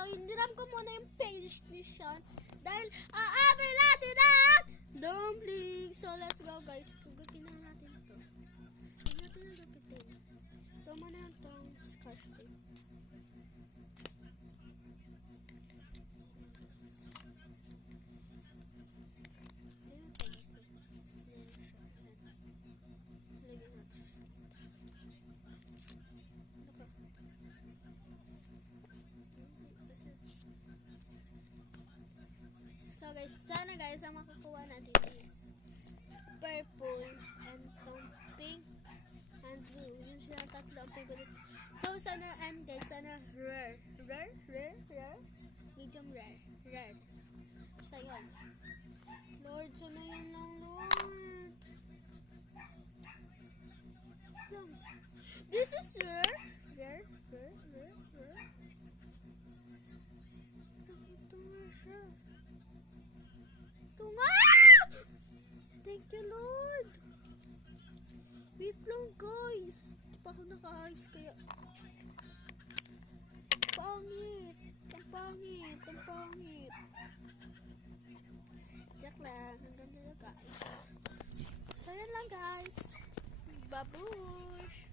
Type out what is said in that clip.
So, hiniram ko muna yung page ni Sean. Dahil, aamin natin ang dumpling. So, let's go guys. Gugutin na natin ito. Huwag natin na gupitin. Tama na itong scotch tape. So guys, sana guys ang makukuha natin is purple and pink and blue. Yun siya tatlo ang favorite. So sana and guys, sana rare. Medium rare. Basta yun. Lord, sana yun lang Lord. Lang. This is rare. So ito nga siya. Thank you, Lord. Wait lang, guys. Di pa ako naka-ayos kaya. Pangit. Ang pangit. Joke lang. Ang ganda na, guys. So, yan lang, guys. Babush.